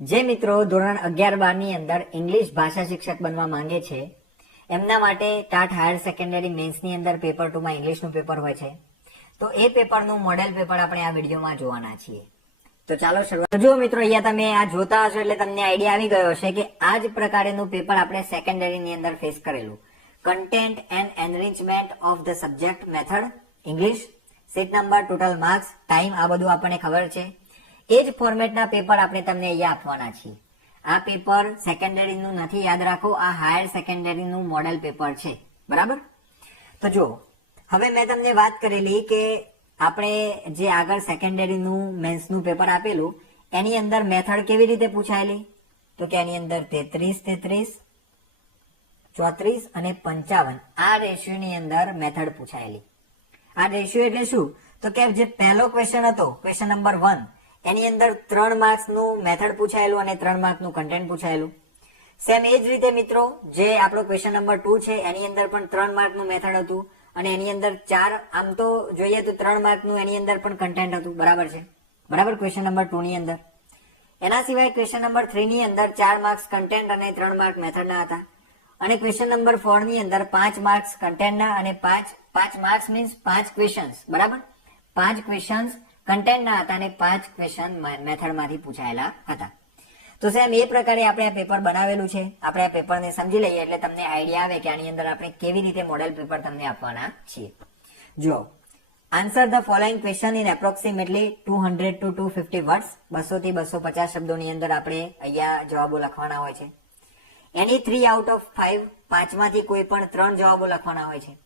જે મિત્રો ધોરણ 11-12 ની અંદર ઇંગ્લિશ ભાષા શિક્ષક બનવા માંગે છે એમના માટે ટાટ હાયર સેકન્ડરી મેન્સ ની અંદર પેપર 2 માં ઇંગ્લિશનું પેપર હોય છે. તો એ પેપરનું મોડેલ પેપર આપણે આ વિડીયોમાં જોવાના છીએ. તો ચાલો શરૂઆત. જો મિત્રો અહીંયા તમે આ જોતા હશો એટલે તમને આઈડિયા આવી ગયો હશે કે આ જ પ્રકારનું પેપર આપણે સેકન્ડરી ની અંદર ફેસ કરેલું. Content and enrichment of the subject method English, seat number, total marks, time, આ બધું આપણને ખબર છે. એ જ ફોર્મેટના પેપર આપણે તમને અહીંયા આપવાના છીએ. આ પેપર સેકન્ડરીનું નથી, યાદ રાખો, આ હાયર સેકન્ડરીનું મોડેલ પેપર છે. બરાબર? તો જો હવે મેં તમને વાત કરેલી કે આપણે જે આગળ સેકન્ડરીનું મેન્સનું પેપર આપેલું એની અંદર મેથડ કેવી રીતે પૂછાયેલી, તો કે એની અંદર 33, 34 અને 55 આ રેશિયોની અંદર મેથડ પૂછાયેલી. આ રેશિયો એટલે શું, તો કે જે પહેલો ક્વેશ્ચન હતો, ક્વેશ્ચન નંબર 1, એની અંદર 3 માર્ક્સનું મેથડ પૂછાયેલું અને 3 માર્કનું કન્ટેન્ટ પૂછાયેલું. સેમ એ જ રીતે મિત્રો જે આપણો ક્વેશ્ચન નંબર 2 છે એની અંદર પણ 3 માર્કનું મેથડ હતું અને એની અંદર 4, આમ તો જોઈએ તો 3 માર્કનું એની અંદર પણ કન્ટેન્ટ હતું. બરાબર છે? બરાબર. ક્વેશ્ચન નંબર 2 ની અંદર. એના સિવાય ક્વેશ્ચન નંબર 3 ની અંદર 4 માર્ક્સ કન્ટેન્ટ અને 3 માર્ક મેથડના હતા અને ક્વેશ્ચન નંબર 4 ની અંદર 5 માર્ક્સ કન્ટેન્ટના અને 5 માર્ક્સ મીન્સ 5 ક્વેશ્ચન્સ. બરાબર? 5 ક્વેશ્ચન્સ કન્ટેન્ટના હતા અને 5 ક્વેશ્ચન મેથડમાંથી પૂછાયેલા હતા. તો સેમ એ પ્રકારે આપણે આ પેપર બનાવેલું છે. આપણે આ પેપરને સમજી લઈએ એટલે તમને આઈડિયા આવે કે આની અંદર આપણે કેવી રીતે મોડેલ પેપર તમને આપવાના છીએ. જો answer the following question in approximately 200 to 250 words, 200 થી 250 શબ્દોની અંદર આપણે અહીંયા જવાબો લખવાના હોય છે. એની 3 out of 5, 5માંથી કોઈ પણ 3 જવાબો લખવાના હોય છે.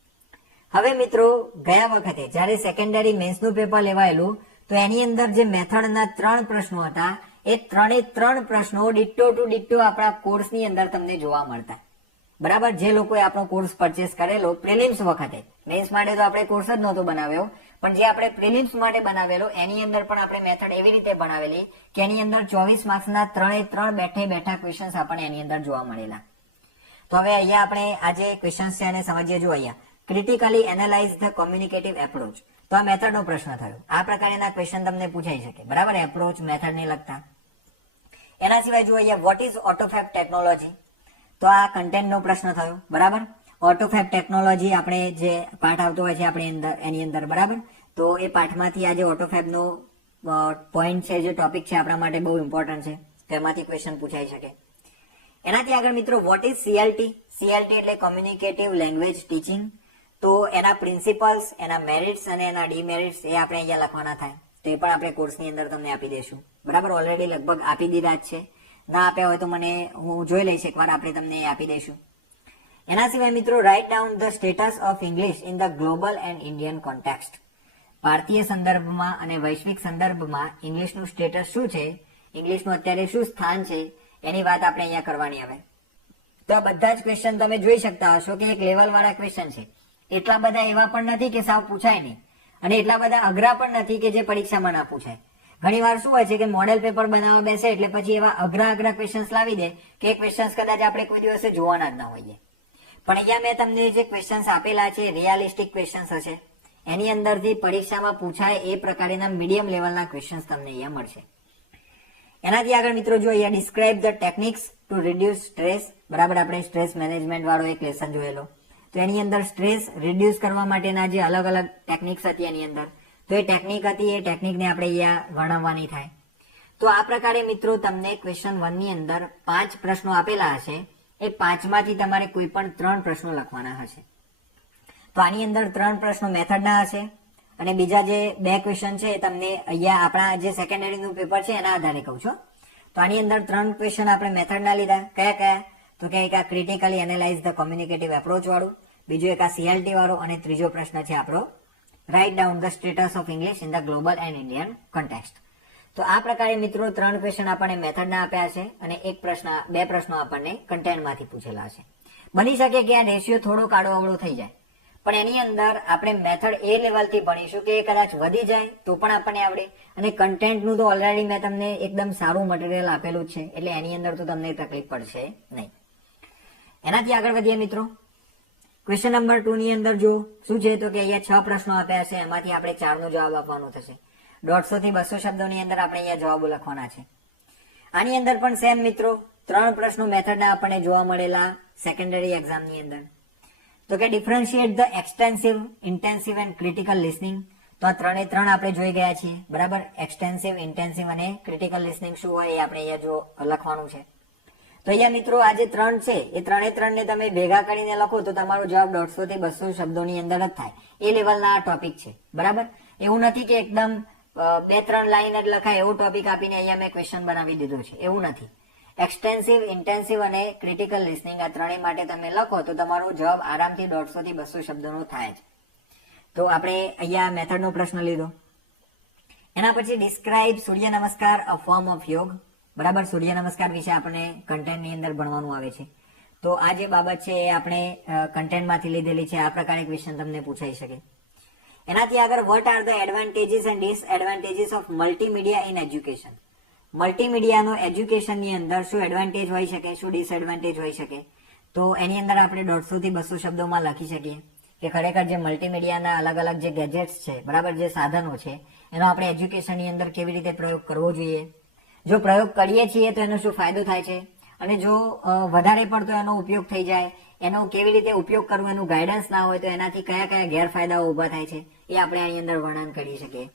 હવે મિત્રો ગયા વખતે જ્યારે સેકન્ડરી મેન્સનું પેપર લેવાયેલું તો એની અંદર જે મેથડના 3 પ્રશ્નો હતા એ 3 પ્રશ્નો ડિટ્ટો ટુ ડિટ્ટો આપણા કોર્સની અંદર તમને જોવા મળતા. બરાબર? જે લોકોએ આપણો કોર્સ પરચેસ કરેલો પ્રિલિમ્સ વખતે, મેન્સ માટે તો આપણે કોર્સ જ નહોતો બનાવ્યો, પણ જે આપણે પ્રિલિમ્સ માટે બનાવેલો એની અંદર પણ આપણે મેથડ એવી રીતે બનાવેલી કે એની અંદર 24 માર્ક્સના 3 બેઠા ક્વેશ્ચન્સ આપણને એની અંદર જોવા મળેલા. તો હવે અહીંયા આપણે આ જે ક્વેશ્ચન્સ છે એને સમજીએ. જો અહીંયા ક્રિટિકલી એનાલાઇઝ ધ કોમ્યુનિકેટિવ એપ્રોચ, તો આ મેથડનો પ્રશ્ન થયો. આ પ્રકારના ક્વેશ્ચન તમને પૂછાઈ શકે. બરાબર? એપ્રોચ મેથડને લગતા. એના સિવાય જો અહીંયા વોટ ઇઝ ઓટોફેબ ટેકનોલોજી, તો આ કન્ટેન્ટનો પ્રશ્ન થયો. બરાબર? ઓટોફેબ ટેકનોલોજી આપણે જે પાઠ આવતો હોય છે આપણે એની અંદર. બરાબર? તો એ પાઠમાંથી આ જે ઓટોફેબનો પોઈન્ટ છે, જે ટોપિક છે આપણા માટે બહુ ઇમ્પોર્ટન્ટ છે, તેમાંથી ક્વેશ્ચન પૂછાઈ શકે. એનાથી આગળ મિત્રો વોટ ઇઝ સીએલટી, સીએલટી એટલે કોમ્યુનિકેટિવ લેંગ્વેજ ટીચિંગ, તો એના પ્રિન્સિપલ્સ, એના મેરિટ્સ અને એના ડીમેરિટ્સ એ આપણે અહીંયા લખવાના થાય. તો એ પણ આપણે કોર્સની અંદર તમને આપી દઈશું. બરાબર? ઓલરેડી લગભગ આપી દીધા જ છે. ના આપ્યા હોય તો હું જોઈ લઈશ એકવાર, આપણે તમને આપી દઈશું. એના સિવાય મિત્રો write down the status of English in the global and Indian context, ભારતીય સંદર્ભમાં અને વૈશ્વિક સંદર્ભમાં ઇંગ્લિશનું સ્ટેટસ શું છે, ઇંગ્લિશનું અત્યારે શું સ્થાન છે, એની વાત આપણે અહીંયા કરવાની આવે. તો આ બધા જ ક્વેશ્ચન તમે જોઈ શકતા હશો કે એક લેવલ વાળા ક્વેશ્ચન છે. એટલા બધા એવા પણ નથી કે સાવ પૂછાય નહીં અને એટલા બધા અઘરા પણ નથી કે જે પરીક્ષામાં ના પૂછાય. ઘણી વાર શું હોય છે કે મોડેલ પેપર બનાવવા બેસે એટલે પછી એવા અઘરા ક્વેશ્ચન્સ લાવી દે કે એ ક્વેશ્ચન્સ કદાચ આપણે કોઈ દિવસે જોવાના જ ના હોઈએ. પણ અહીંયા મેં તમને જે ક્વેશ્ચન્સ આપેલા છે રિયાલિસ્ટિક ક્વેશ્ચન્સ હશે, એની અંદરથી પરીક્ષામાં પૂછાય એ પ્રકારના મીડિયમ લેવલના ક્વેશ્ચન્સ તમને અહીંયા મળશે. એનાથી આગળ મિત્રો જો અહીંયા describe the techniques to reduce stress. બરાબર? આપણે સ્ટ્રેસ મેનેજમેન્ટ વાળો એક લેસન જોયેલો, તો એની અંદર સ્ટ્રેસ રિડ્યુસ કરવા માટેના જે અલગ અલગ ટેકનિક્સ હતી એની અંદર, તો એ ટેકનિક હતી, એ ટેકનિકને આપણે અહીંયા વર્ણવવાની થાય. તો આ પ્રકારે મિત્રો તમને ક્વેશ્ચન 1 ની અંદર 5 પ્રશ્નો આપેલા હશે, એ 5માંથી તમારે કોઈ પણ 3 પ્રશ્નો લખવાના હશે. તો આની અંદર 3 પ્રશ્નો મેથડના હશે અને બીજા જે 2 ક્વેશ્ચન છે એ તમને અહીંયા આપણા જે સેકન્ડરીનું પેપર છે એના આધારે કહું છું. તો આની અંદર 3 ક્વેશ્ચન આપણે મેથડના લીધા. કયા કયા? તો કે એક આ ક્રિટિકલી એનાલાઇઝ ધ કોમ્યુનિકેટિવ એપ્રોચ વાળું, બીજું એક આ સીએલટી વાળો અને ત્રીજો પ્રશ્ન છે આપણો write down the status of English in the global and Indian context. તો આ પ્રકારે મિત્રો 3 ક્વેશ્ચન આપણને મેથડના આપ્યા છે અને 2 પ્રશ્નો આપણને કન્ટેન્ટમાંથી પૂછેલા છે. બની શકે કે આ રેશિયો થોડો કાળો અવળો થઈ જાય, પણ એની અંદર આપણે મેથડ એ લેવલથી ભણીશું કે એ કદાચ વધી જાય તો પણ આપણને આવડે અને કન્ટેન્ટનું તો ઓલરેડી મેં તમને એકદમ સારું મટીરિયલ આપેલું જ છે એટલે એની અંદર તો તમને તકલીફ પડશે નહીં. એનાથી આગળ વધીએ મિત્રો. ક્વેશ્ચન નંબર 2 ની અંદર જો શું છે તો કે અહીંયા 6 પ્રશ્નો આપ્યા છે, એમાંથી આપણે 4નો જવાબ આપવાનો થશે. 150 થી 200 શબ્દોની અંદર આપણે અહીંયા જવાબો લખવાના છે. આની અંદર પણ સેમ મિત્રો 3 પ્રશ્નો મેથડના આપણને જોવા મળેલા સેકન્ડરી એક્ઝામની અંદર. તો કે differentiate the extensive, intensive and critical listening. તો આ 3 એ 3 આપણે જોઈ ગયા છીએ, બરાબર. એક્સટેન્સિવ, ઇન્ટેન્સિવ અને ક્રિટિકલ લિસનિંગ શું હોય એ આપણે અહીંયા જો લખવાનું છે. તો અહીંયા મિત્રો આ જે 3 છે એ 3 ને તમે ભેગા કરીને લખો તો તમારો જવાબ 150 થી 200 શબ્દોની અંદર જ થાય. એ લેવલના આ ટોપિક છે, બરાબર. એવું નથી કે એકદમ 2-3 લાઈન જ લખાય એવો ટોપિક આપીને અહીંયા મેં ક્વેશ્ચન બનાવી દીધો છે, એવું નથી. એક્સટેન્સિવ, ઇન્ટેન્સિવ અને ક્રિટિકલ લિસનિંગ આ ત્રણેય માટે તમે લખો તો તમારો જવાબ આરામથી 150 થી 200 શબ્દોનો થાય છે. તો આપણે અહીંયા મેથડનો પ્રશ્ન લીધો. એના પછી ડિસ્ક્રાઇબ સૂર્ય નમસ્કાર અ ફોર્મ ઓફ યોગ, બરાબર. સૂર્ય નમસ્કાર વિશે આપણે કન્ટેન્ટની અંદર ભણવાનું આવે છે. તો આ જે બાબત છે એ આપણે કન્ટેન્ટમાંથી લીધેલી છે. આ પ્રકારે ક્વેશ્ચન તમને પૂછાઈ શકે. એનાથી આગળ what are the advantages and disadvantages of multimedia in education. મલ્ટીમીડિયાનો એજ્યુકેશનની અંદર શું એડવાન્ટેજ હોઈ શકે, શું ડિસએડવાન્ટેજ હોઈ શકે. તો એની અંદર આપણે 150 થી 200 શબ્દોમાં લખી શકીએ કે ખરેખર જે મલ્ટીમીડિયાના અલગ અલગ જે ગેજેટ્સ છે, બરાબર, જે સાધનો છે એનો આપણે એજ્યુકેશનની અંદર કેવી રીતે પ્રયોગ કરવો જોઈએ. જો પ્રયોગ કરીએ છીએ તો એનો શું ફાયદો થાય છે, અને જો વધારે પડતો એનો ઉપયોગ થઈ જાય, એનો કેવી રીતે ઉપયોગ કરવો એનું ગાઈડન્સ ના હોય તો એનાથી કયા કયા ગેરફાયદાઓ ઊભા થાય છે એ આપણે આની અંદર વર્ણન કરી શકીએ.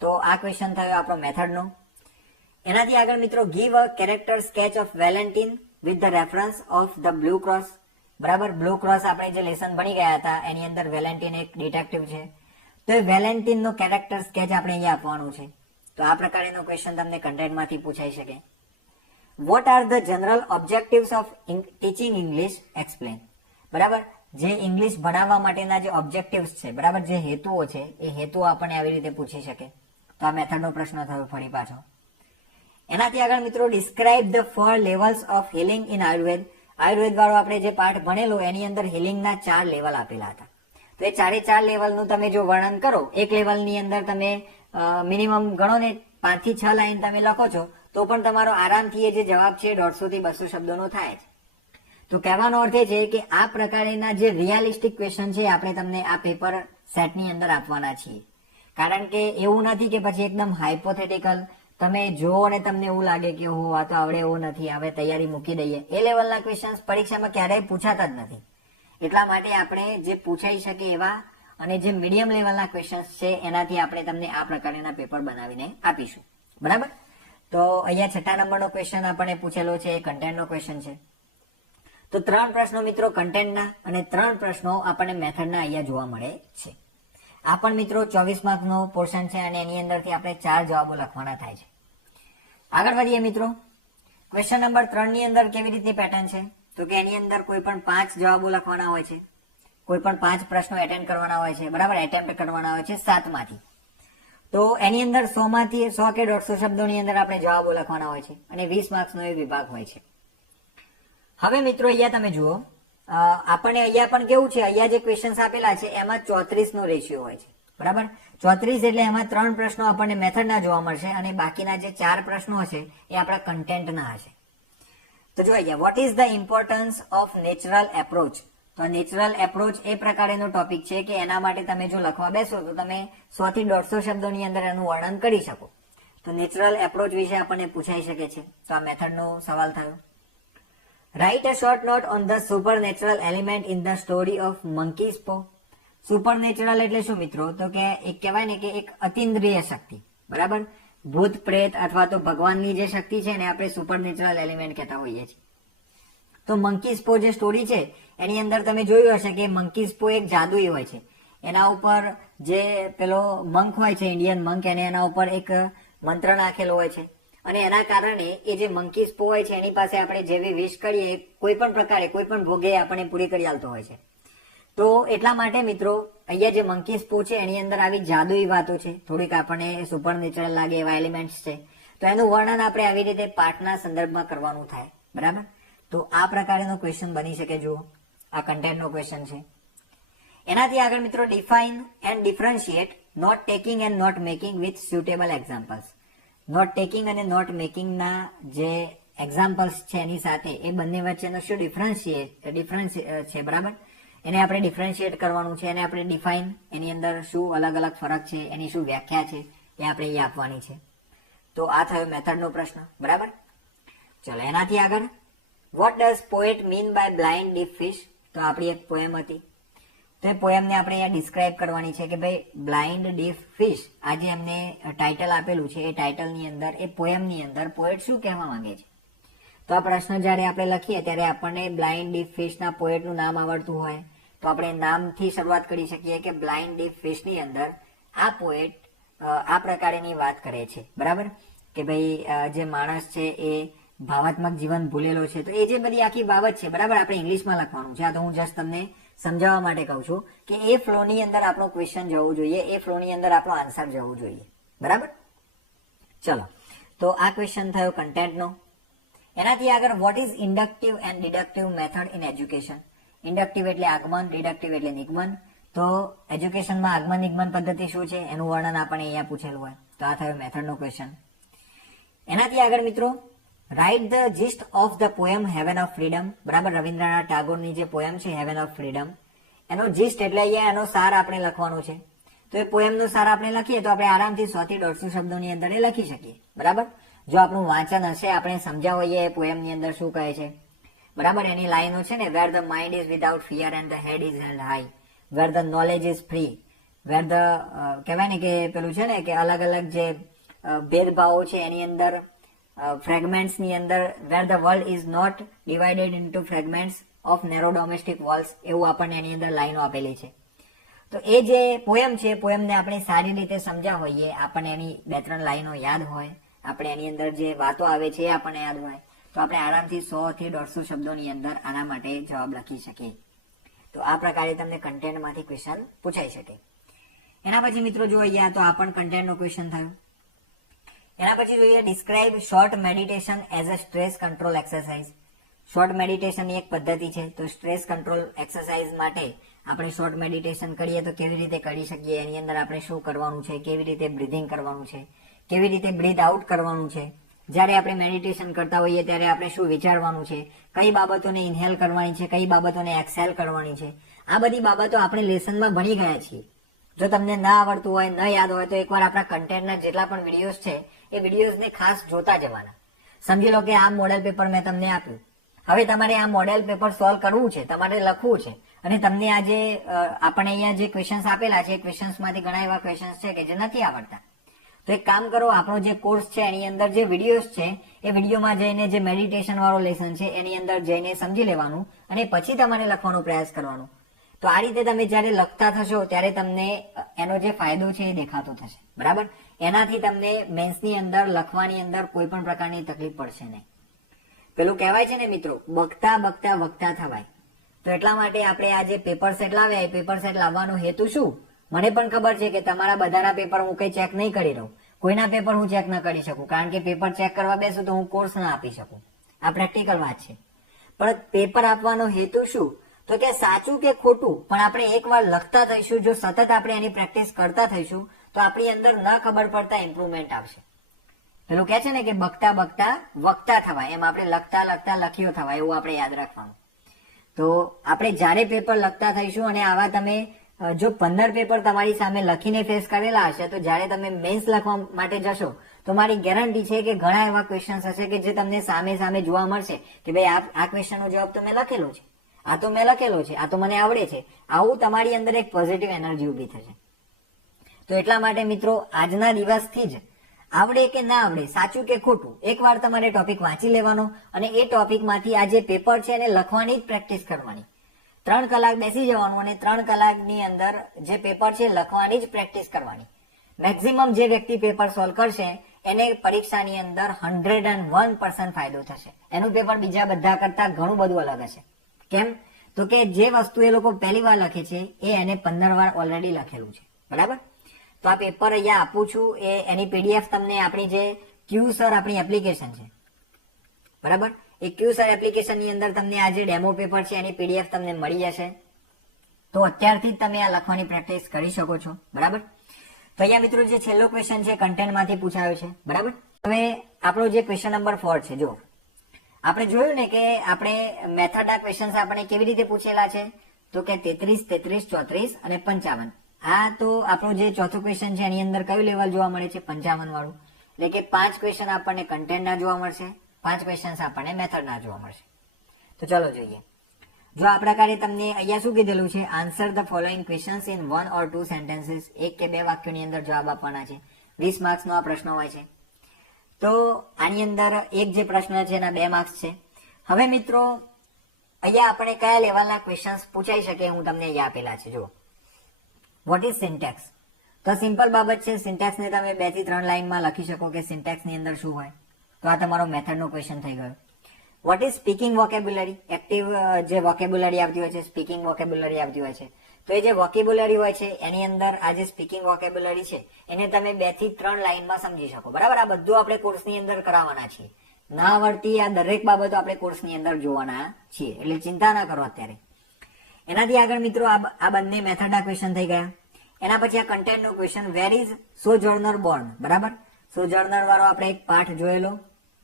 તો આ ક્વેશ્ચન થયો આપણો મેથડનો. એનાથી આગળ મિત્રો give a character sketch of Valentine with the reference of the blue cross, બરાબર. બ્લુ ક્રોસ આપણે જે લેસન ભણી ગયા હતા એની અંદર વેલેન્ટિન એક ડિટેક્ટિવ છે. તો એ વેલેન્ટિનનો કેરેક્ટર સ્કેચ આપણે અહીંયા આપવાનું છે. તો આ પ્રકારનો ક્વેશ્ચન તમને કન્ટેન્ટમાંથી પૂછાઈ શકે. Vote are the general objectives of teaching English explain, બરાબર. જે ઇંગ્લિશ ભણાવવા માટેના જે ઓબ્જેક્ટિવ્સ છે, બરાબર, જે હેતુઓ છે એ હેતુઓ આપણને આવી રીતે પૂછી શકે. તો આ મેથડનો પ્રશ્ન થયો ફરી પાછો. એનાથી આગળ મિત્રો describe the 4 levels of healing in Ayurveda. Ayurveda વાળો આપણે જે પાઠ ભણેલો એની અંદર હિલિંગના 4 લેવલ આપેલા હતા. તો એ 4 લેવલનું તમે જો વર્ણન કરો, એક લેવલની અંદર તમે મિનિમમ ગણો ને 5 થી 6 લાઈન તમે લખો છો તો પણ તમારો આરામથી એ જે જવાબ છે 150 થી 200 શબ્દોનો થાય છે. તો કહેવાનો અર્થ એ છે કે આ પ્રકારના જે રિયાલિસ્ટિક ક્વેશ્ચન છે આપણે તમને આ પેપર સેટની અંદર આપવાના છીએ. કારણ કે એવું નથી કે પછી એકદમ હાઇપોથેટિકલ તમે જુઓ અને તમને એવું લાગે કે હો આ તો આવડે એવું નથી, હવે તૈયારી મૂકી દઈએ. એ લેવલના ક્વેશ્ચન પરીક્ષામાં ક્યારેય પૂછાતા જ નથી. એટલા માટે આપણે જે પૂછાઈ શકે એવા અને જે મીડિયમ લેવલના ક્વેશ્ચન છે એનાથી આપણે તમને આ પ્રકારના પેપર બનાવીને આપીશું, બરાબર. તો અહીંયા 6 નંબરનો ક્વેશ્ચન આપણને પૂછેલો છે એ કન્ટેન્ટનો ક્વેશ્ચન છે. તો 3 પ્રશ્નો મિત્રો કન્ટેન્ટના અને 3 પ્રશ્નો આપણને મેથડના અહીંયા જોવા મળે છે. આ પણ મિત્રો 24 માર્કનો પોર્શન છે અને એની અંદરથી આપણે 4 જવાબો લખવાના થાય છે. આગળ વધીએ મિત્રો. ક્વેશ્ચન નંબર 3 ની અંદર કેવી રીતની પેટર્ન છે, તો કે એની અંદર કોઈ પણ 5 જવાબો લખવાના હોય છે, કોઈ પણ 5 પ્રશ્નો એટેન્ડ કરવાના હોય છે, બરાબર, એટેમ્પ્ટ કરવાના હોય છે 7 માંથી. તો એની અંદર 100 માંથી 100 કે 150 શબ્દોની અંદર આપણે જવાબો લખવાના હોય છે અને 20 માર્ક્સનો એ વિભાગ હોય છે. હવે મિત્રો અહીંયા તમે જુઓ, આપણને અહીંયા પણ કેવું છે, અહીંયા જે ક્વેશ્ચન્સ આપેલા છે એમાં 34 નો રેશિયો હોય છે, બરાબર. 34 એટલે એમાં 3 પ્રશ્નો આપણને મેથડના જોવા મળશે અને બાકીના જે 4 પ્રશ્નો હશે એ આપણા કન્ટેન્ટના હશે. તો જો અહીંયા vote is the importance of natural approach. તો નેચરલ એપ્રોચ એ પ્રકારેનો ટોપિક છે કે એના માટે તમે જો લખવા બેસો તો તમે 100 થી 150 શબ્દોની અંદર એનું વર્ણન કરી શકો. તો નેચરલ એપ્રોચ વિશે આપણને પૂછાઈ શકે છે. તો આ મેથડનો સવાલ થયો. Write a short note on the supernatural element in the story of monkeys પો. સુપરનેચરલ એટલે શું મિત્રો, તો કે એક કહેવાય ને કે એક અતિન્દ્રિય શક્તિ, બરાબર. ભૂત પ્રેત અથવા તો ભગવાનની જે શક્તિ છે ને આપણે સુપરનેચરલ એલિમેન્ટ કહેતા હોઈએ છીએ. તો મંકીઝ પો જે સ્ટોરી છે એની અંદર તમે જોયું હશે કે મંકીઝ પો એક જાદુઈ હોય છે. એના ઉપર જે પેલો મંક હોય છે, ઇન્ડિયન મંક, એને એના ઉપર એક મંત્ર નાખેલો હોય છે અને એના કારણે એ જે મંકીઝ પો હોય છે એની પાસે આપણે જેવી વિશ કરીએ કોઈ પણ પ્રકારે કોઈ પણ ભોગે આપણે પૂરી કરી આલતો હોય છે. તો એટલા માટે મિત્રો અહીંયા જે મંકીઝ પો છે એની અંદર આવી જાદુઈ વાતો છે, થોડીક આપણને સુપરનેચરલ લાગે એવા એલિમેન્ટ્સ છે. તો એનું વર્ણન આપણે આવી રીતે પાઠના સંદર્ભમાં કરવાનું થાય, બરાબર. તો આ પ્રકારનો ક્વેશ્ચન બની શકે. જુઓ, આ કન્ટેન્ટનો ક્વેશ્ચન છે. એનાથી આગળ મિત્રો define and differentiate note taking and note making with suitable examples. Note taking અને નોટ મેકિંગના જે એક્ઝામ્પલ્સ છે એની સાથે એ બંને વચ્ચેનો શું ડિફરન્સ છે, બરાબર. એને આપણે ડિફરન્શિએટ કરવાનું છે, એને આપણે ડિફાઇન, એની અંદર શું અલગ અલગ ફરક છે, એની શું વ્યાખ્યા છે એ આપણે એ આપવાની છે. તો આ થયો મેથડનો પ્રશ્ન, બરાબર. ચલો એનાથી આગળ, what does poet mean by blind deep fish? તો આપણી એક પોએમ હતી, તો એ પોએમને આપણે અહીંયા ડિસ્ક્રાઇબ કરવાની છે કે ભાઈ બ્લાઇન્ડ ડીપ ફિશ, આ જે એમને ટાઇટલ આપેલું છે એ ટાઇટલની અંદર, એ પોએમની અંદર પોએટ શું કહેવા માંગે છે? તો આ પ્રશ્ન જ્યારે આપણે લખીએ ત્યારે આપણને બ્લાઇન્ડ ડીપ ફિશના પોએટનું નામ આવડતું હોય તો આપણે નામથી શરૂઆત કરી શકીએ કે બ્લાઇન્ડ ડીપ ફિશની અંદર આ પોએટ આ પ્રકારેની વાત કરે છે, બરાબર, કે ભાઈ જે માણસ છે એ ભાવાત્મક જીવન ભૂલેલો છે. તો એ જે બધી આખી બાબત છે, બરાબર, આપણે ઇંગ્લિશમાં લખવાનું છે. આ તો હું જસ્ટ તમને સમજાવવા માટે કહું છું કે એ ફ્લોની અંદર આપણો ક્વેશ્ચન જવું જોઈએ, એ ફ્લોની અંદર આપણો આન્સર જવું જોઈએ, બરાબર. ચલો, તો આ ક્વેશ્ચન થયો કન્ટેન્ટનો. એનાથી આગળ, what is inductive and deductive method in education? Inductive એટલે આગમન, ડિડક્ટિવ એટલે નિગમન. તો એજ્યુકેશનમાં આગમન નિગમન પદ્ધતિ શું છે એનું વર્ણન આપણે અહીંયા પૂછેલું હોય. તો આ થયો મેથડનો ક્વેશ્ચન. એનાથી આગળ મિત્રો, write the gist of the poem heaven of freedom. બરાબર, રવિન્દ્રનાથ ટાગોરની જે પોએમ છે હેવન ઓફ ફ્રીડમ, એનો જીસ્ટ એટલે અહીંયા એનો સાર આપણે લખવાનો છે. તો એ પોએમનો સાર આપણે લખીએ તો આપણે આરામથી 100 થી 150 શબ્દોની અંદર એ લખી શકીએ, બરાબર. જો આપણું વાંચન હશે, આપણે સમજ્યા હોઈએ એ પોએમની અંદર શું કહે છે, બરાબર. એની લાઈનો છે ને, where the mind is without fear and the head is held high, where the knowledge is free, where the કહેવાય ને કે પેલું છે ને કે અલગ અલગ જે ભેદભાવો છે એની અંદર ફ્રેગમેન્ટ્સ ની અંદર, where the world is not divided into fragments of narrow domestic walls, એવું આપણને એની અંદર લાઈનો આપેલી છે. તો એ જે પોએમ છે, પોએમને આપણે સારી રીતે સમજ્યા હોઈએ, આપણને એની 2-3 લાઈનો યાદ હોય, આપણે એની અંદર જે વાતો આવે છે એ આપણને યાદ હોય, તો આપણે આરામથી 100 થી 150 શબ્દોની અંદર આના માટે જવાબ લખી શકીએ. તો આ પ્રકારે તમને કન્ટેન્ટમાંથી ક્વેશ્ચન પૂછાઈ શકે. એના પછી મિત્રો જો અહીંયા, તો આ પણ કન્ટેન્ટનો ક્વેશ્ચન થયો. એના પછી જોઈએ, describe short meditation as a stress control exercise. Short મેડિટેશનની એક પદ્ધતિ છે. તો સ્ટ્રેસ કંટ્રોલ એક્સરસાઇઝ માટે આપણે શોર્ટ મેડિટેશન કરીએ તો કેવી રીતે કરી શકીએ, એની અંદર આપણે શું કરવાનું છે, કેવી રીતે બ્રીધિંગ કરવાનું છે, કેવી રીતે બ્રીથ આઉટ કરવાનું છે, જ્યારે આપણે મેડિટેશન કરતા હોઈએ ત્યારે આપણે શું વિચારવાનું છે, કઈ બાબતોને ઇન્હેલ કરવાની છે, કઈ બાબતોને એક્સહેલ કરવાની છે, આ બધી બાબતો આપણે લેસનમાં ભણી ગયા છીએ. જો તમને ના આવડતું હોય, ન યાદ હોય, તો એકવાર આપણા કન્ટેન્ટના જેટલા પણ વિડીયોઝ છે એ વિડીયોઝને ખાસ જોતા જવાના. સમજી લો કે આ મોડેલ પેપર મેં તમને આપ્યું, હવે તમારે આ મોડેલ પેપર સોલ્વ કરવું છે, તમારે લખવું છે, અને તમને આ જે આપણે અહીંયા જે ક્વેશ્ચન્સ આપેલા છે એ ક્વેશ્ચન્સમાંથી ઘણા એવા ક્વેશ્ચન્સ છે કે જે નથી આવડતા. તો એક કામ કરો, આપણો જે કોર્સ છે એની અંદર જે વિડીયોઝ છે એ વિડીયોમાં જઈને જે મેડિટેશન વાળો લેસન છે એની અંદર જઈને સમજી લેવાનું અને પછી તમારે લખવાનો પ્રયાસ કરવાનો. તો આ રીતે તમે જ્યારે લખતા થશો ત્યારે તમને એનો જે ફાયદો છે એ દેખાતો થશે, બરાબર. એનાથી તમને મેન્સની અંદર લખવાની અંદર કોઈ પણ પ્રકારની તકલીફ પડશે નહીં. પેલું કહેવાય છે ને મિત્રો, બગતા બગતા વક્તા થવાય. તો એટલા માટે આપણે આ જે પેપર સેટ લાવ્યા, એ પેપર સેટ લાવવાનો હેતુ શું? મને પણ ખબર છે કે તમારા બધાના પેપર હું કઈ ચેક નહીં કરી રહું, કોઈના પેપર હું ચેક ન કરી શકું, કારણ કે પેપર ચેક કરવા બેસું તો હું કોર્સ ના આપી શકું. આ પ્રેક્ટિકલ વાત છે. પણ પેપર આપવાનો હેતુ શું? તો કે સાચું કે ખોટું, પણ આપણે એકવાર લખતા થઈશું, જો સતત આપણે એની પ્રેક્ટિસ કરતા થઈશું તો આપણી અંદર ન ખબર પડતા ઇમ્પ્રુવમેન્ટ આવશે. પેલું કહે છે ને કે બગતા બગતા વક્તા થવાય, એમ આપણે લખતા લખતા લખ્યો થવાય, એવું આપણે યાદ રાખવાનું. તો આપણે જ્યારે પેપર લખતા થઈશું, અને આવા તમે જો 15 પેપર તમારી સામે લખીને ફેસ કરેલા હશે, તો જ્યારે તમે મેન્સ લખવા માટે જશો તો મારી ગેરંટી છે કે ઘણા એવા ક્વેશ્ચન્સ હશે કે જે તમને સામે સામે જોવા મળશે કે ભાઈ આ ક્વેશ્ચનનો જવાબ તો મેં લખેલો છે, આ તો મેં લખેલો છે, આ તો મને આવડે છે. આવું તમારી અંદર એક પોઝિટિવ એનર્જી ઊભી થશે. તો એટલા માટે મિત્રો, આજના દિવસથી જ આવડે કે ના આવડે, સાચું કે ખોટું, એકવાર તમારે ટોપિક વાંચી લેવાનો અને એ ટોપિકમાંથી આ જે પેપર છે એને લખવાની જ પ્રેક્ટિસ કરવાની. 3 કલાક બેસી જવાનું અને 3 કલાકની અંદર જે પેપર છે લખવાની જ પ્રેક્ટિસ કરવાની. મેક્સિમમ જે વ્યક્તિ પેપર સોલ્વ કરશે એને પરીક્ષાની અંદર 101% ફાયદો થશે. એનું પેપર બીજા બધા કરતા ઘણું બધું અલગ હશે. કેમ? તો કે જે વસ્તુ એ લોકો પહેલી વાર લખે છે એ એને 15 વાર ઓલરેડી લખેલું છે, બરાબર. તો આ પેપર અહીંયા આપું છું, એની પીડીએફ તમને આપણી જે ક્યુસર આપણી એપ્લિકેશન છે, બરાબર, એ ક્યુસર એપ્લિકેશનની અંદર તમને આ જે ડેમો પેપર છે એની પીડીએફ તમને મળી જશે. તો અત્યારથી જ તમે આ લખવાની પ્રેક્ટિસ કરી શકો છો, બરાબર. તો અહીંયા મિત્રો જે છેલ્લો ક્વેશ્ચન છે કન્ટેન્ટમાંથી પૂછાયો છે, બરાબર. હવે આપણો જે ક્વેશ્ચન નંબર 4 છે, જો આપણે જોયું ને કે આપણે મેથડના ક્વેશ્ચન્સ આપણે કેવી રીતે પૂછેલા છે, તો કે 33, 33, 34 અને 55. આ તો આપણો જે ચોથો ક્વેશ્ચન છે એની અંદર કયું લેવલ જોવા મળે છે? 55 વાળું. એટલે કે 5 ક્વેશ્ચન આપણને કન્ટેન્ટના જોવા મળશે 5 ક્વેશ્ચન્સ આપણને મેથડના જોવા મળશે. તો ચલો જોઈએ. જો આ પ્રકારે તમને અહીંયા શું કીધેલું છે, answer the following questions in 1 or 2 sentences, 1 કે 2 વાક્યોની અંદર જવાબ આપવાના છે. 20 માર્ક્સનો આ પ્રશ્ન હોય છે. તો આની અંદર એક જે પ્રશ્ન છે એના 2 માર્ક્સ છે. હવે મિત્રો અહીંયા આપણે કયા લેવલના ક્વેશ્ચન્સ પૂછાઈ શકે હું તમને અહીંયા આપેલા છે. જુઓ, વોટ ઇઝ સિન્ટેક્સ? તો સિમ્પલ બાબત છે, સિન્ટેક્સને તમે 2 થી 3 લાઈનમાં લખી શકો કે સિન્ટેક્સની અંદર શું હોય. તો આ તમારો મેથડનો ક્વેશ્ચન થઈ ગયો. What is speaking vocabulary? Active જે વોકેબ્યુલરી આવતી હોય છે, સ્પીકિંગ વોકેબ્યુલરી આવતી હોય છે. તો એ જે વોકેબ્યુલરી હોય છે એની અંદર આ જે સ્પીકિંગ વોકેબ્યુલરી છે એને તમે 2 થી 3 લાઈનમાં સમજી શકો. બરાબર, આ બધું આપણે કોર્સની અંદર કરાવવાના છીએ. ના આવડતી આ દરેક બાબતો આપણે કોર્સની અંદર જોવાના છીએ, એટલે ચિંતા ના કરો અત્યારે. એનાથી આગળ મિત્રો આ બંને મેથડના ક્વેશ્ચન થઈ ગયા. એના પછી આ કન્ટેન્ટનો ક્વેશ્ચન, વેર ઇઝ સોજર્નર બોર્ન? બરાબર, સોજર્નર વાળો આપણે એક પાઠ જોયેલો.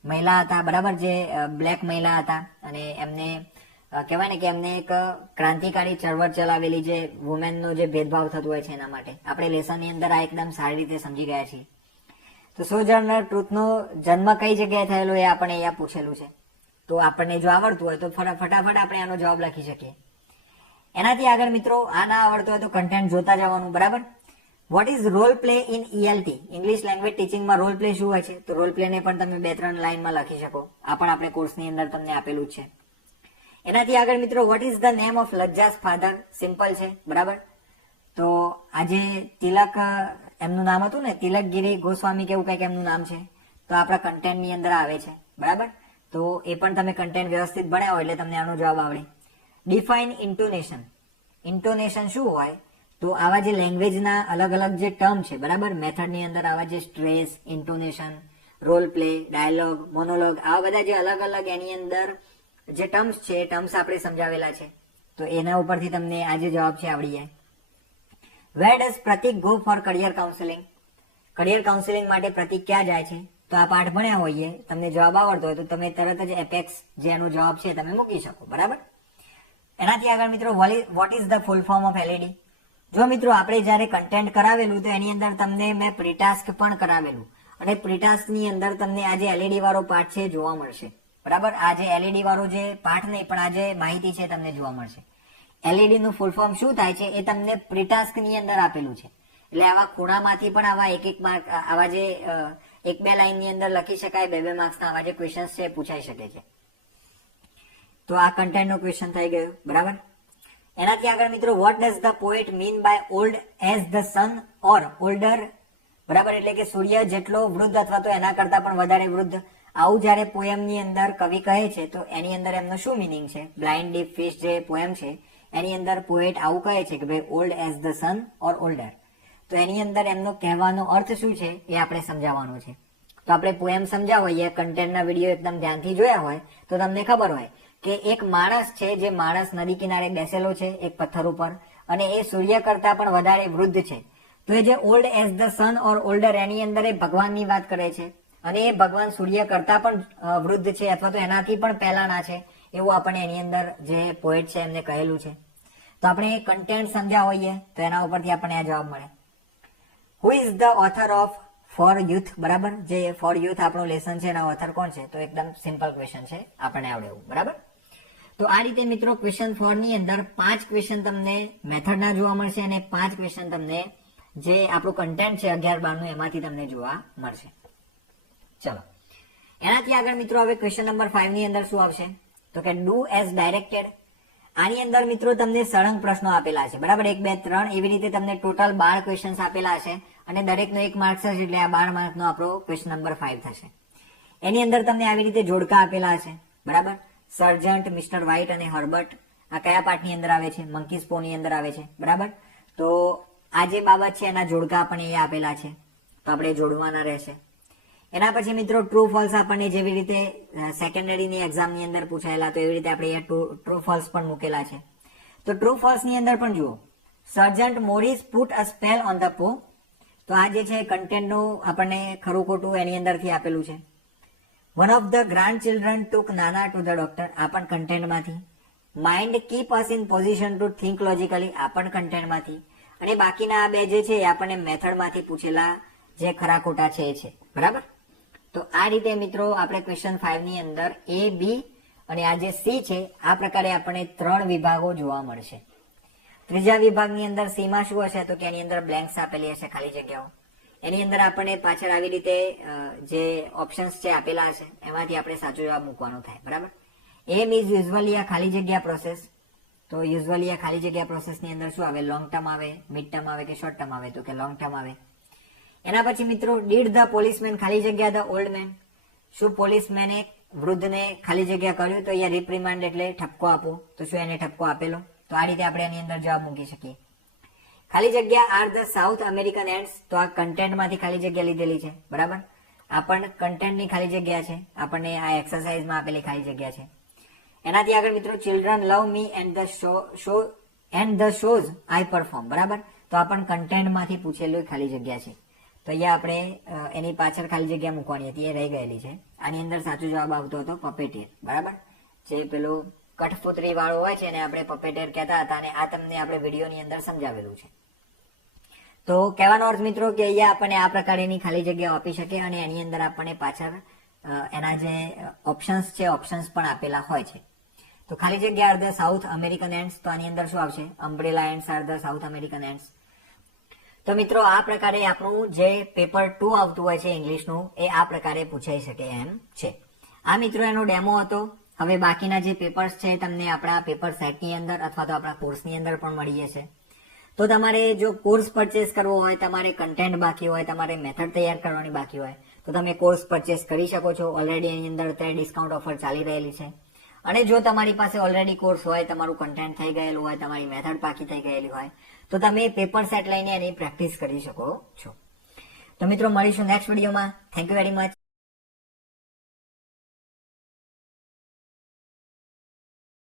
મહિલા હતા, બરાબર, જે બ્લેક મહિલા હતા અને એમને કહેવાય ને કે એમને એક ક્રાંતિકારી ચળવળ ચલાવેલી, જે વુમેનનો જે ભેદભાવ થતો હોય છે એના માટે. આપણે લેસનની અંદર આ એકદમ સારી રીતે સમજી ગયા છીએ. તો સોજર્નર ટ્રુથનો જન્મ કઈ જગ્યાએ થયેલો એ આપણે અહીંયા પૂછેલું છે. તો આપણને જો આવડતું હોય તો ફટાફટ આપણે આનો જવાબ લખી શકીએ. એનાથી આગળ મિત્રો આ ના આવડતું હોય તો કન્ટેન્ટ જોતા જવાનું. બરાબર, what is role play in ELT? English language ટીચિંગમાં રોલ પ્લે શું હોય છે? તો રોલ પ્લે ને પણ તમે 2-3 લાઈનમાં લખી શકો. આ પણ આપણે કોર્સની અંદર તમને આપેલું જ છે. એનાથી આગળ મિત્રો, what is the name of Lajja's father? Simple છે. બરાબર, તો આજે તિલક એમનું નામ હતું ને, તિલકગીરી ગોસ્વામી કેવું કંઈક એમનું નામ છે. તો આપણા કન્ટેન્ટની અંદર આવે છે. બરાબર, તો એ પણ તમે કન્ટેન્ટ વ્યવસ્થિત ભણ્યા હોય એટલે તમને આનો જવાબ આવડે. ડિફાઇન ઇન્ટોનેશન. ઇન્ટોનેશન શું હોય? તો આવા જે લેંગ્વેજના અલગ અલગ જે ટર્મ છે, બરાબર, મેથડની અંદર આવા જે stress, intonation, role play, dialogue, monologue, આવા બધા જે અલગ અલગ એની અંદર જે ટર્મ્સ છે એ ટર્મ્સ આપણે સમજાવેલા છે. તો એના ઉપરથી તમને આ જે જવાબ છે આવડી જાય. Where does Pratik go for career counselling? Career counselling માટે પ્રતિક ક્યાં જાય છે? તો આ પાઠ ભણ્યા હોઈએ, તમને જવાબ આવડતો હોય તો તમે તરત જ એપેક્સ જે એનો જવાબ છે તમે મૂકી શકો. બરાબર, એનાથી આગળ મિત્રો, what is the full form of LED? જો મિત્રો આપણે જયારે કન્ટેન્ટ કરાવેલું તો એની અંદર તમને મેં પ્રીટાસ્ક પણ કરાવેલું અને પ્રીટાસ્ક ની અંદર તમને આ જે LED વાળો પાઠ છે જોવા મળશે. બરાબર, આ જે LED વાળો જે પાઠ નહીં પણ આ જે માહિતી છે તમને જોવા મળશે. LED નું ફૂલ ફોર્મ શું થાય છે એ તમને પ્રીટાસ્ક ની અંદર આપેલું છે. એટલે આવા ખૂણામાંથી પણ આવા એક માર્ક, આવા જે 1-2 લાઈન ની અંદર લખી શકાય, 2-2 માર્ક્સના આવા જે ક્વેશ્ચન છે પૂછાઈ શકે છે. તો આ કન્ટેન્ટ નો ક્વેશ્ચન થઈ ગયો. બરાબર, એનાથી આગળ મિત્રો, what does the poet mean by old as the sun or older? બરાબર, એટલે કે સૂર્ય જેટલો વૃદ્ધ અથવા તો એના કરતા પણ વધારે વૃદ્ધ, આવું જયારે પોએમની અંદર કવિ કહે છે તો એની અંદર એમનો શું મિનિંગ છે? બ્લાઇન્ડ ડીપ ફિશ જે પોએમ છે એની અંદર પોએટ આવું કહે છે કે ભાઈ old as the sun or older. તો એની અંદર એમનો કહેવાનો અર્થ શું છે એ આપણે સમજાવવાનું છે. તો આપણે પોએમ સમજાવવા હોઈએ, કન્ટેન્ટના વિડીયો એકદમ ધ્યાનથી જોયા હોય તો તમને ખબર હોય કે એક માણસ છે, જે માણસ નદી કિનારે બેસેલો છે એક પથ્થર ઉપર અને એ સૂર્ય કરતા પણ વધારે વૃદ્ધ છે. તો એ જે old as the sun or older એની અંદર એ ભગવાનની વાત કરે છે અને એ ભગવાન સૂર્ય કરતા પણ વૃદ્ધ છે અથવા તો એનાથી પણ પહેલાના છે એવું આપણે એની અંદર જે પોએટ છે એમને કહેલું છે. તો આપણે એ કન્ટેન્ટ સમજ્યા હોઈએ તો એના ઉપરથી આપણને આ જવાબ મળે. Who is the author of for youth? બરાબર, જે ફોર યુથ આપણું લેસન છે એના ઓથર કોણ છે? તો એકદમ સિમ્પલ ક્વેશ્ચન છે, આપણને આવડે એવું. બરાબર, તો આ રીતે મિત્રો ક્વેશ્ચન 4 ની અંદર 5 ક્વેશ્ચન તમને મેથડના જોવા મળશે અને 5 ક્વેશ્ચન તમને જે આપણું કન્ટેન્ટ છે 11-12 નું એમાંથી તમને જોવા મળશે. ચલો, એનાથી આગળ મિત્રો હવે ક્વેશ્ચન નંબર 5 ની અંદર શું આવશે? તો કે ડુ એઝ ડાયરેક્ટેડ. આની અંદર મિત્રો તમને સળંગ પ્રશ્નો આપેલા છે. બરાબર, 1, 2, 3 એવી રીતે તમને ટોટલ 12 ક્વેશ્ચન આપેલા છે અને દરેકનો 1 માર્ક્સ હશે એટલે આ 12 માર્કનો આપણો ક્વેશ્ચન નંબર 5 થશે. એની અંદર તમને આવી રીતે જોડકા આપેલા છે. બરાબર, સર્જન્ટ, મિસ્ટર વ્હાઇટ અને હર્બર્ટ આ કયા પાઠની અંદર આવે છે? મંકીઝ પો ની અંદર આવે છે. બરાબર, તો આ જે બાબત છે એના જોડકા આપણને અહીંયા આપેલા છે તો આપણે જોડવાના રહેશે. એના પછી મિત્રો ટ્રુ ફોલ્સ આપણને જેવી રીતે સેકન્ડરીની એક્ઝામની અંદર પૂછાયેલા તો એવી રીતે આપણે અહીંયા ટ્રુ ફોલ્સ પણ મૂકેલા છે. તો ટ્રુ ફોલ્સ ની અંદર પણ જુઓ, sergeant Morris put a spell on the paw. તો આ જે છે કન્ટેન્ટનું આપણને ખરું ખોટું એની અંદરથી આપેલું છે. One of the grandchildren took Nana to the doctor, આ પણ કન્ટેન્ટમાંથી. Mind keep us in position to think logically, આ પણ કન્ટેન્ટમાંથી. અને બાકીના આ બે જે છે એ આપણને મેથડમાંથી પૂછેલા જે ખરા ખોટા છે એ છે. બરાબર, તો તો આ રીતે મિત્રો આપણે ક્વેશ્ચન 5 ની અંદર A, B અને આ જે C છે આ પ્રકારે આપણને 3 વિભાગો જોવા મળશે. ત્રીજા વિભાગની અંદર C માં શું હશે તો કે એની અંદર બ્લેન્ક્સ આપેલી હશે, ખાલી જગ્યાઓ. એની અંદર આપણને પાછળ આવી રીતે જે ઓપ્શન્સ છે આપેલા હશે એમાંથી આપણે સાચો જવાબ મૂકવાનો થાય, બરાબર. એમ ઇઝ યુઝ્યુઅલી આ ખાલી જગ્યા પ્રોસેસ. તો યુઝ્યુઅલી આ ખાલી જગ્યા પ્રોસેસની અંદર શું આવે, લોંગ ટર્મ આવે, મિડ ટર્મ આવે કે શોર્ટ ટર્મ આવે, તો કે લોંગ ટર્મ આવે. એના પછી મિત્રો ડીડ ધ પોલીસમેન ખાલી જગ્યા ધ ઓલ્ડ મેન. શું પોલીસમેને વૃદ્ધને ખાલી જગ્યા કર્યું, તો અહીંયા રિપ્રિમાન્ડ એટલે ઠપકો આપો, તો શું એને ઠપકો આપેલો. તો આ રીતે આપણે એની અંદર જવાબ મૂકી શકીએ. ખાલી જગ્યા are the South American ants. તો આ કન્ટેન્ટમાંથી ખાલી જગ્યા લીધેલી છે, બરાબર. આ પણ કન્ટેન્ટની ખાલી જગ્યા છે, આપણને આ એક્સરસાઇઝમાં આપેલી ખાલી જગ્યા છે. એનાથી આગળ મિત્રો children love me and the shows I perform, બરાબર. તો આ પણ કન્ટેન્ટમાંથી પૂછેલું ખાલી જગ્યા છે. તો અહીંયા આપણે એની પાછળ ખાલી જગ્યા મૂકવાની હતી, એ રહી ગયેલી છે. આની અંદર સાચો જવાબ આવતો હતો પપેટિયર, બરાબર. જે પેલું કઠપુતળી વાળું હોય છે એને આપણે પપેટિયર કહેતા હતા અને આ તમને આપણે વિડીયોની અંદર સમજાવેલું છે. તો કહેવાનો અર્થ મિત્રો કે અહીંયા આપણને આ પ્રકારની ખાલી જગ્યાઓ આપી શકે અને એની અંદર આપણને પાછળ એના જે ઓપ્શન્સ છે ઓપ્શન્સ પણ આપેલા હોય છે. તો ખાલી જગ્યા are the South American ants. તો આની અંદર શું આવશે, umbrella ants are the South American ants. તો મિત્રો આ પ્રકારે આપણું જે પેપર 2 આવતું હોય છે ઇંગ્લિશનું એ આ પ્રકારે પૂછાઈ શકે એમ છે. આ મિત્રો એનો ડેમો હતો. હવે બાકીના જે પેપર્સ છે તમને આપણા પેપર સેટની અંદર અથવા તો આપણા કોર્સની અંદર પણ મળી જશે. તો તમારે જો કોર્સ પરચેસ કરવો હોય, તમારે કન્ટેન્ટ બાકી હોય, તમારે મેથડ તૈયાર કરવાની બાકી હોય તો તમે કોર્સ પરચેસ કરી શકો છો. ઓલરેડી એની અંદર અત્યારે ડિસ્કાઉન્ટ ઓફર ચાલી રહેલી છે. અને જો તમારી પાસે ઓલરેડી કોર્સ હોય, તમારું કન્ટેન્ટ થઈ ગયેલું હોય, તમારી મેથડ પાકી થઈ ગયેલી હોય તો તમે પેપર સેટ લઈને એની પ્રેક્ટિસ કરી શકો છો. તો મિત્રો મળીશું નેક્સ્ટ વિડીયોમાં. Thank you very much.